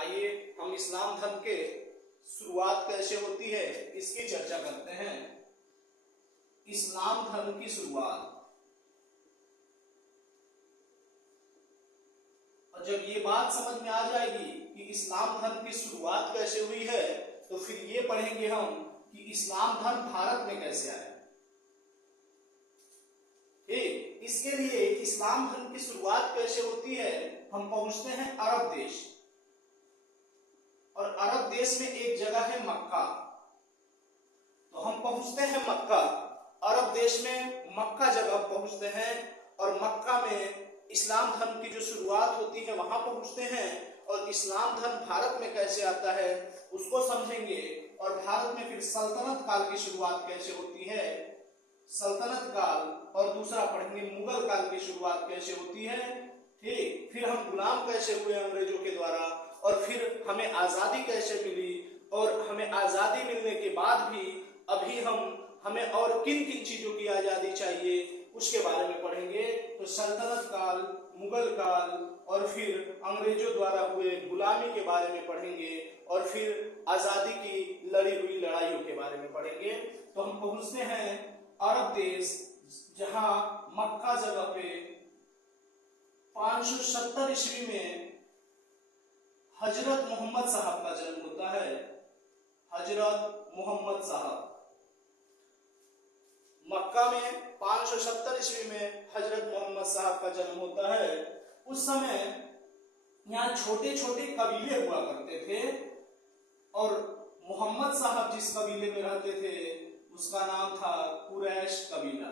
आइए हम इस्लाम धर्म के शुरुआत कैसे होती है इसकी चर्चा करते हैं। इस्लाम धर्म की शुरुआत, और जब ये बात समझ में आ जाएगी कि इस्लाम धर्म की शुरुआत कैसे हुई है तो फिर ये पढ़ेंगे हम कि इस्लाम धर्म भारत में कैसे आया। ठीक, इसके लिए इस्लाम धर्म की शुरुआत कैसे होती है, हम पहुंचते हैं अरब देश, और अरब देश में एक जगह है मक्का। तो हम पहुंचते हैं मक्का, अरब देश में मक्का जगह पहुंचते हैं, और मक्का में इस्लाम धर्म की जो शुरुआत होती है वहां पहुंचते हैं, और इस्लाम धर्म भारत में कैसे आता है उसको समझेंगे। और भारत में फिर सल्तनत काल की शुरुआत कैसे होती है, सल्तनत काल, और दूसरा पढ़ेंगे मुगल काल की शुरुआत कैसे होती है। ठीक, फिर हम गुलाम कैसे हुए अंग्रेजों के द्वारा, और फिर हमें आजादी कैसे मिली, और हमें आजादी मिलने के बाद भी अभी हमें और किन किन चीजों की आजादी चाहिए उसके बारे में पढ़ेंगे। तो सल्तनत काल, मुगल काल, और फिर अंग्रेजों द्वारा हुए गुलामी के बारे में पढ़ेंगे, और फिर आजादी की लड़ी हुई लड़ाइयों के बारे में पढ़ेंगे। तो हम पहुंचते हैं अरब देश, जहां मक्का जगह पे 570 ईस्वी में हजरत मोहम्मद साहब का जन्म होता है। हजरत मोहम्मद साहब, मक्का में 570 ईस्वी में हजरत मोहम्मद साहब का जन्म होता है। उस समय यहाँ छोटे छोटे कबीले हुआ करते थे, और मोहम्मद साहब जिस कबीले में रहते थे उसका नाम था कुरैश कबीला।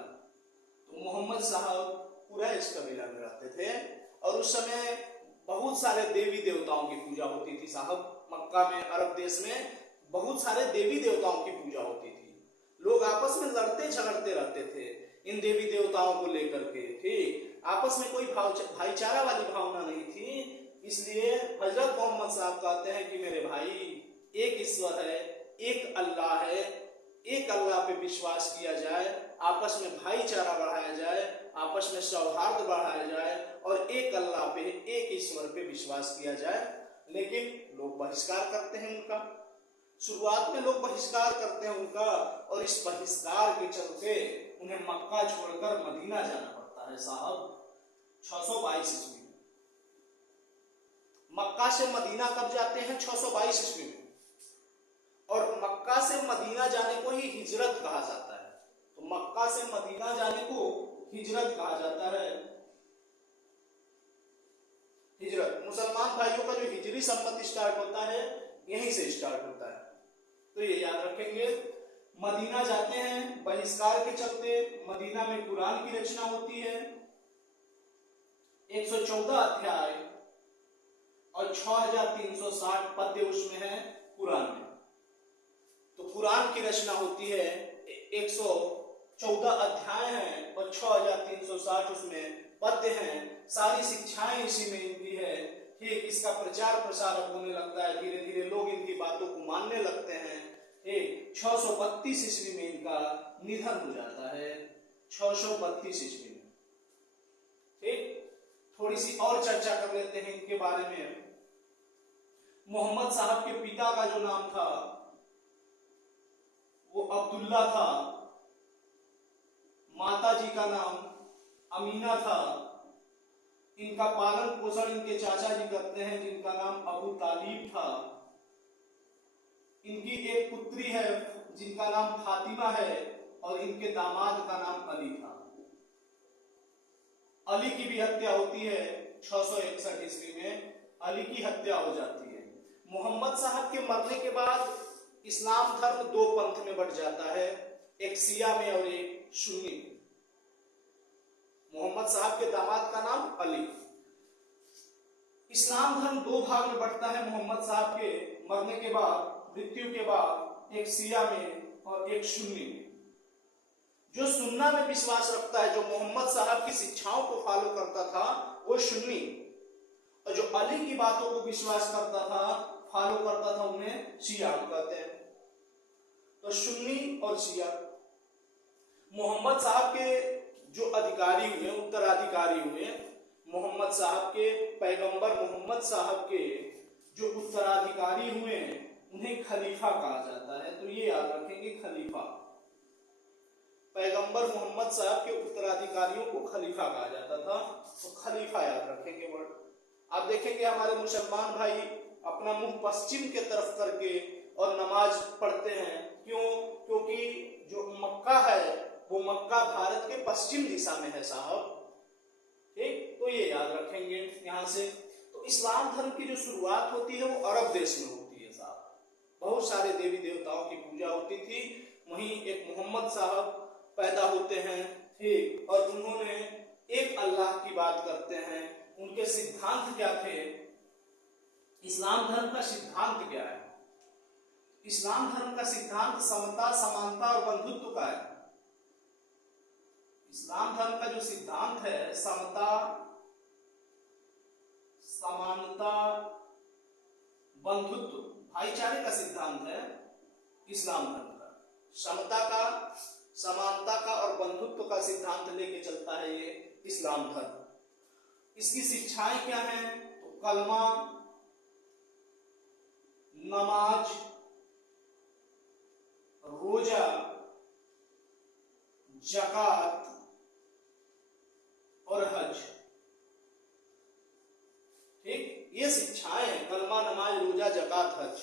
तो मोहम्मद साहब कुरैश कबीला में रहते थे, और उस समय बहुत सारे देवी देवताओं की पूजा होती थी साहब। मक्का में, अरब देश में बहुत सारे देवी देवताओं की पूजा होती थी। लोग आपस में लड़ते झगड़ते रहते थे इन देवी देवताओं को लेकर के। ठीक, आपस में कोई भाईचारा वाली भावना नहीं थी। इसलिए हजरत मोहम्मद साहब कहते हैं कि मेरे भाई, एक ईश्वर है, एक अल्लाह है, एक अल्लाह पे विश्वास किया जाए, आपस में भाईचारा बढ़ाया जाए, आपस में सौहार्द बढ़ाया जाए, और एक अल्लाह पे, एक ईश्वर पे विश्वास किया जाए। लेकिन लोग बहिष्कार करते हैं उनका, शुरुआत में लोग बहिष्कार करते हैं उनका, और इस बहिष्कार के चलते उन्हें मक्का छोड़कर मदीना जाना पड़ता है साहब। 622 ईस्वी में मक्का से मदीना कब जाते हैं? 622 ईस्वी में। और मक्का से मदीना जाने को ही हिजरत कहा जाता है। तो मक्का से मदीना जाने को हिजरत कहा जाता है। हिजरत, मुसलमान भाइयों का जो हिजरी संबंध स्टार्ट होता है यहीं से स्टार्ट होता है, तो ये याद रखेंगे। मदीना जाते हैं, बहिष्कार के चलते मदीना में कुरान की रचना होती है। 114 अध्याय और 6360 पद्य उसमें है कुरान में। तो कुरान की रचना होती है, 114 अध्याय हैं और 6360 उसमें पद्य हैं। सारी शिक्षाएं इसी में इनकी है। ठीक, इसका प्रचार प्रसार होने लगता है, धीरे धीरे लोग इनकी बातों को मानने लगते हैं। ठीक, 632 ईस्वी में इनका निधन हो जाता है, 632 ईस्वी में। ठीक, थोड़ी सी और चर्चा कर लेते हैं इनके बारे में। मोहम्मद साहब के पिता का जो नाम था वो अब्दुल्ला था, माता जी का नाम अमीना था। इनका पालन पोषण इनके चाचा जी करते हैं जिनका नाम अबू तालिब था। इनकी एक पुत्री है जिनका नाम फातिमा है, और इनके दामाद का नाम अली था। अली की भी हत्या होती है 661 ईस्वी में, अली की हत्या हो जाती है। मोहम्मद साहब के मरने के बाद इस्लाम धर्म दो पंथ में बढ़ जाता है, एक शिया में और एक सुन्नी में। मोहम्मद साहब के दामाद का नाम अली। इस्लाम धर्म दो भाग में बढ़ता है मोहम्मद साहब के मरने के बाद, मृत्यु के बाद, एक शिया में और एक सुन्नी में। जो सुन्ना में विश्वास रखता है, जो मोहम्मद साहब की शिक्षाओं को फॉलो करता था, वो सुन्नी, और जो अली की बातों को विश्वास करता था, फॉलो करता था, उन्हें शिया कहते हैं। तो सुन्नी और शिया। मोहम्मद साहब के जो अधिकारी हुए, उत्तराधिकारी हुए, मोहम्मद साहब के पैगंबर मोहम्मद साहब के जो उत्तराधिकारी हुए उन्हें खलीफा कहा जाता है। तो ये याद रखेंगे, खलीफा। पैगंबर मोहम्मद साहब के उत्तराधिकारियों को खलीफा कहा जाता था, तो खलीफा याद रखेंगे वर्ड। आप देखेंगे हमारे मुसलमान भाई अपना मुंह पश्चिम के तरफ करके और नमाज पढ़ते हैं। क्यों? क्योंकि जो मक्का है वो मक्का भारत के पश्चिम दिशा में है साहब। ठीक, तो ये याद रखेंगे यहाँ से। तो इस्लाम धर्म की जो शुरुआत होती है वो अरब देश में होती है साहब। बहुत सारे देवी देवताओं की पूजा होती थी। वहीं एक मोहम्मद साहब पैदा होते हैं, ठीक, और उन्होंने एक अल्लाह की बात करते हैं। उनके सिद्धांत क्या थे? इस्लाम धर्म का सिद्धांत क्या है? इस्लाम धर्म का सिद्धांत समता, समानता और बंधुत्व का है। इस्लाम धर्म का जो सिद्धांत है समता, समानता, बंधुत्व, भाईचारे का सिद्धांत है इस्लाम धर्म का। समता का, समानता का और बंधुत्व का सिद्धांत लेके चलता है ये इस्लाम धर्म। इसकी शिक्षाएं क्या हैं? तो कलमा, नमाज, रोजा, ज़कात और हज। ठीक, ये शिक्षाएं हैं, कलमा, नमाज, रोजा, ज़कात, हज।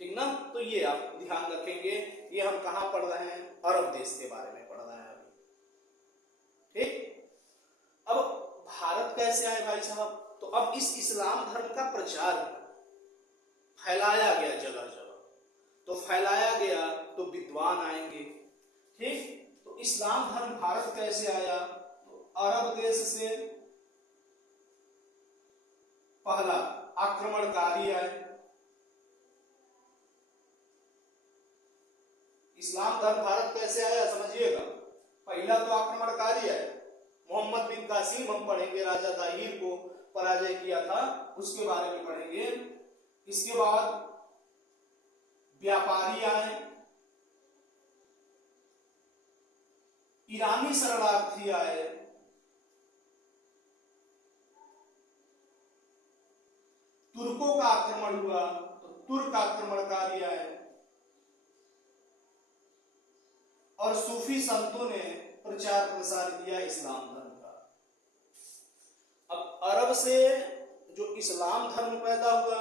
ठीक ना? तो ये आप ध्यान रखेंगे। ये हम कहां पढ़ रहे हैं? अरब देश के बारे में पढ़ रहे हैं अभी। ठीक, अब भारत कैसे आए भाई साहब? तो अब इस इस्लाम धर्म का प्रचार फैलाया गया जगह जगह। तो फैलाया गया तो विद्वान आएंगे। ठीक, तो इस्लाम धर्म भारत कैसे आया? तो अरब देश से पहला आक्रमणकारी आए। इस्लाम धर्म भारत कैसे आया समझिएगा। पहला तो आक्रमणकारी आए, मोहम्मद बिन कासिम हम पढ़ेंगे, राजा दाहिर को पराजय किया था, उसके बारे में पढ़ेंगे। इसके बाद व्यापारी आए, ईरानी शरणार्थी आए, तुर्कों का आक्रमण हुआ तो तुर्क आक्रमणकारी आए, और सूफी संतों ने प्रचार प्रसार किया इस्लाम धर्म का। अब अरब से जो इस्लाम धर्म पैदा हुआ,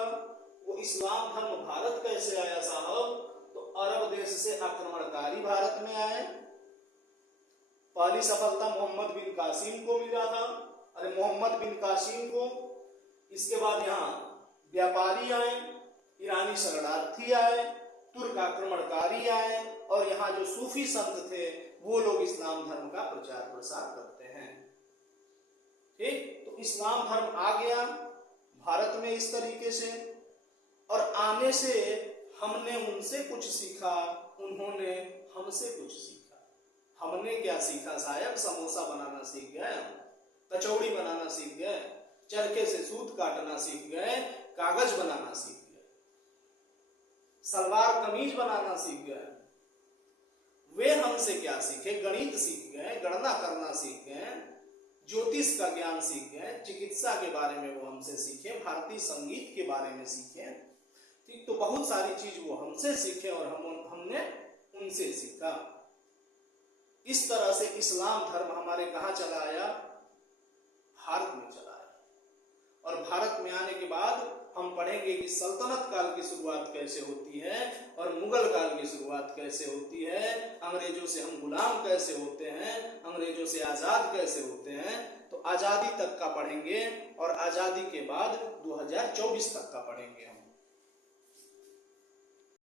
वो इस्लाम धर्म भारत कैसे आया साहब? तो अरब देश से आक्रमणकारी भारत में आए। पहली सफलता मोहम्मद बिन कासिम को मिला था, अरे मोहम्मद बिन कासिम को। इसके बाद यहाँ व्यापारी आए, ईरानी शरणार्थी आए, तुर्क आक्रमणकारी आए, और यहाँ जो सूफी संत थे वो लोग इस्लाम धर्म का प्रचार प्रसार करते हैं। ठीक, तो इस्लाम धर्म आ गया भारत में इस तरीके से, और आने से हमने उनसे कुछ सीखा, उन्होंने हमसे कुछ सीखा। हमने क्या सीखा साहब? समोसा बनाना सीख गए, कचौड़ी बनाना सीख गए, चरखे से सूत काटना सीख गए, कागज बनाना सीख गए, सलवार कमीज बनाना सीख गए। वे हमसे क्या सीखे? गणित सीख गए, गणना करना सीख गए, ज्योतिष का ज्ञान सीख गए, चिकित्सा के बारे में वो हमसे सीखे, भारतीय संगीत के बारे में सीखे। ठीक, तो बहुत सारी चीज वो हमसे सीखे और हमने उनसे सीखा। इस तरह से इस्लाम धर्म हमारे कहाँ चला आया? भारत में चला आया। और भारत में आने के बाद हम पढ़ेंगे कि सल्तनत काल की शुरुआत कैसे होती है और मुगल काल की शुरुआत कैसे होती है, अंग्रेजों से हम गुलाम कैसे होते हैं, अंग्रेजों से आजाद कैसे होते हैं। तो आजादी तक का पढ़ेंगे और आजादी के बाद 2024 तक का पढ़ेंगे हम।